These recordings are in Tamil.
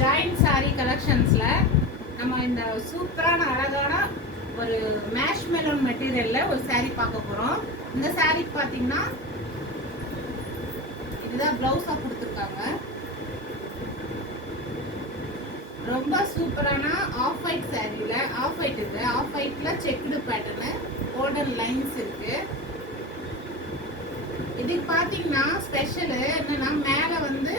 ஜாயிண்ட் சாரி கலெக்ஷன்ஸ்ல நம்ம இந்த சூப்பரான அழகான ஒரு மேஷ் மெலூன் மெட்டீரியல்ல ஒரு சாரி பார்க்க போறோம். இந்த சாரி பாத்தீங்கன்னா இதுதான் பிளவுஸா கொடுத்துருக்காங்க. ரொம்ப சூப்பரான ஆஃப் ஒயிட் சாரியில ஆஃப் ஒயிட் இருக்கு. ஆஃப் ஒயிட்ல செக்குடு பேட்டர்னு கோல்டன் லைன்ஸ் இருக்கு. இதுக்கு பாத்தீங்கன்னா ஸ்பெஷல் என்னன்னா மேல வந்து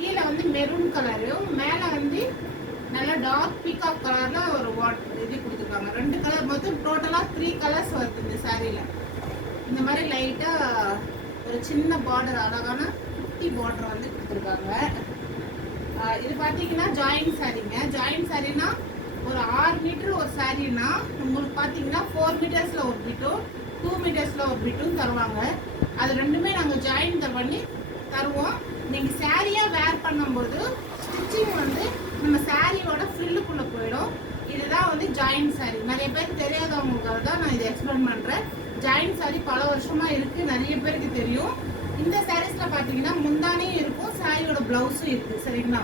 கீழே வந்து மெரூன் கலரும் மேல வந்து நல்ல டார்க் பீகாக் கலர்ல ஒரு இது கொடுத்துருக்காங்க. 2 கலர் மொத்தம் டோட்டலா 3 கலர்ஸ் வருது இந்த சாரியில. இந்த மாதிரி லைட்டா ஒரு சின்ன பார்டர் அழகான குட்டி பார்டர் வந்து கொடுத்துருக்காங்க. இது பாத்தீங்கன்னா ஜாயிண்ட் சாரிங்க. ஜாயிண்ட் சாரினா ஒரு 6 மீட்டர் ஒரு சாரினா உங்களுக்கு பாத்தீங்கன்னா 4 மீட்டர்ஸ்ல ஒரு பிட்டும் 2 மீட்டர்ஸ்ல ஒரு பிட்டும் தருவாங்க. அது ரெண்டுமே நாங்க ஜாயின் பண்ணி தருவோம். நீங்க சாரியா வேர் பண்ணும்போது ஸ்டிச்சிங் வந்து நம்ம சாரியோட ஃப்ரில்லுக்குள்ள போயிடும். இதுதான் வந்து ஜாயிண்ட் சாரி. நிறைய பேருக்கு தெரியாதவங்களுக்காக தான் நான் இதை எக்ஸ்பிளைன் பண்றேன். ஜாயிண்ட் சாரி பல வருஷமா இருக்கு, நிறைய பேருக்கு தெரியும். இந்த சாரீஸ்ல பாத்தீங்கன்னா முந்தானையும் இருக்கும், சாரியோட பிளவுஸும் இருக்கு. சரிங்களா?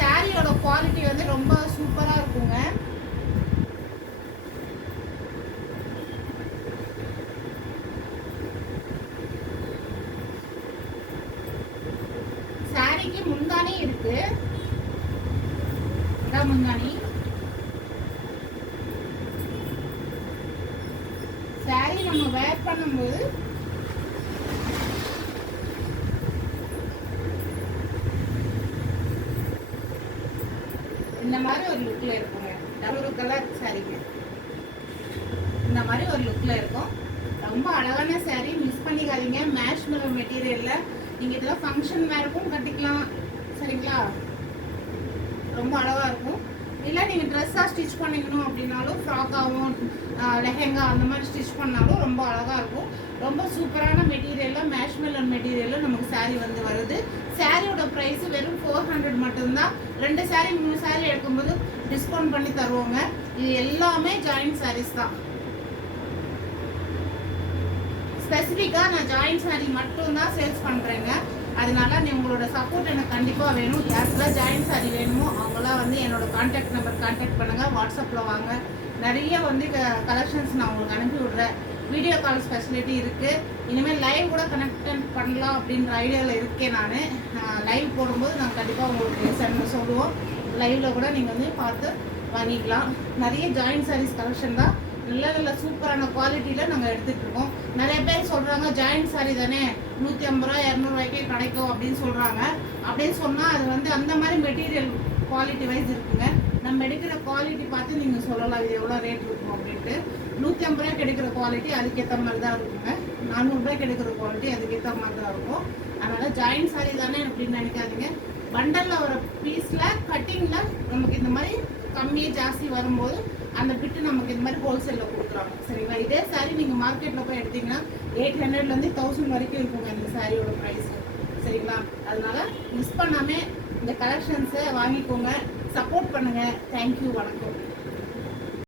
சாரியோட குவாலிட்டி வந்து ரொம்ப சூப்பரா இருக்குங்க. சாரிக்கு முந்தானி இருக்கு. இதான் முந்தானி. சாரி நம்ம வேர் பண்ணும்போது இந்த மாதிரி ஒரு லுக்ல இருக்குங்க. ஒரு கலர் சாரிங்க இந்த மாதிரி ஒரு லுக்ல இருக்கும். ரொம்ப அழகான சாரி, மிஸ் பண்ணிக்காதீங்க. மேஷ் மெலூன் மெட்டீரியல்ல நீங்க இதெல்லாம் ஃபங்க்ஷன் வேருக்கும் கட்டிக்கலாம். சரிங்களா? ரொம்ப அழகா இருக்கும். இல்லை நீங்கள் ட்ரெஸ்ஸாக ஸ்டிச் பண்ணிக்கணும் அப்படின்னாலும் ஃப்ராக்காகவும் லெஹெங்கா அந்த மாதிரி ஸ்டிச் பண்ணாலும் ரொம்ப அழகாக இருக்கும். ரொம்ப சூப்பரான மெட்டீரியலில் மேஷ் மெலூன் மெட்டீரியலில் நமக்கு சாரீ வந்து வருது. சாரியோட ப்ரைஸ் வெறும் 400 மட்டும்தான். 2 சாரீ 3 சாரீ எடுக்கும்போது டிஸ்கவுண்ட் பண்ணி தருவோங்க. இது எல்லாமே ஜாயிண்ட் சாரீஸ் தான். ஸ்பெசிஃபிக்காக நான் ஜாயிண்ட் சாரீ மட்டும்தான் சேல்ஸ் பண்ணுறேங்க. அதனால உங்களோட சப்போர்ட் எனக்கு கண்டிப்பாக வேணும். யாருக்கெல்லாம் ஜாயிண்ட் சாரி வேணுமோ அவங்களாம் வந்து என்னோட கான்டாக்ட் நம்பர் கான்டாக்ட் பண்ணுங்கள். வாட்ஸ்அப்பில் வாங்க. நிறைய வந்து கலெக்ஷன்ஸ் நான் உங்களுக்கு அனுப்பி விட்றேன். வீடியோ கால் ஃபெசிலிட்டி இருக்குது. இனிமேல் லைவ் கூட கனெக்ட் பண்ணலாம் அப்படின்ற ஐடியாவில் இருக்கேன். நான் லைவ் போடும்போது நான் கண்டிப்பாக உங்களுக்கு சொல்லுவோம். லைவில் கூட நீங்கள் வந்து பார்த்து வாங்கிக்கலாம். நிறைய ஜாயிண்ட் சாரீஸ் கலெக்ஷன் தான். நல்ல நல்ல சூப்பரான குவாலிட்டியில் நாங்கள் எடுத்துகிட்டு இருக்கோம். நிறைய பேர் சொல்கிறாங்க ஜாயிண்ட் சாரி தானே 150 ரூபா 200 ரூபாய்க்கே கிடைக்கும் அப்படின்னு சொல்கிறாங்க. அப்படின்னு சொன்னால் அது வந்து அந்த மாதிரி மெட்டீரியல் குவாலிட்டி வைஸ் இருக்குங்க. நம்ம எடுக்கிற குவாலிட்டி பார்த்து நீங்கள் சொல்லலாம் இது எவ்வளோ ரேட் இருக்கும் அப்படின்ட்டு. 150 ரூபாய்க்கு எடுக்கிற குவாலிட்டி அதுக்கேற்ற மாதிரி தான் இருக்குங்க. 400 ரூபாய்க்கு எடுக்கிற குவாலிட்டி அதுக்கேற்ற மாதிரி தான் இருக்கும். அதனால் ஜாயிண்ட் சாரி தானே அப்படின்னு நினைக்காதீங்க. பண்டலில் வர பீஸில் கட்டிங்கில் நமக்கு இந்த மாதிரி கம்மியாக ஜாஸ்தி வரும்போது அந்த பிட்டு நமக்கு இந்த மாதிரி ஹோல்சேலில் கொடுக்குறாங்க. சரிங்களா? இதே சாரி நீங்கள் மார்க்கெட்டில் போய் எடுத்தீங்கன்னா 800லேருந்து 1000 வரைக்கும் இருக்குங்க இந்த சாரியோட ப்ரைஸ். சரிங்களா? அதனால மிஸ் பண்ணாமல் இந்த கலெக்ஷன்ஸை வாங்கிக்கோங்க. சப்போர்ட் பண்ணுங்கள். தேங்க்யூ. வணக்கம்.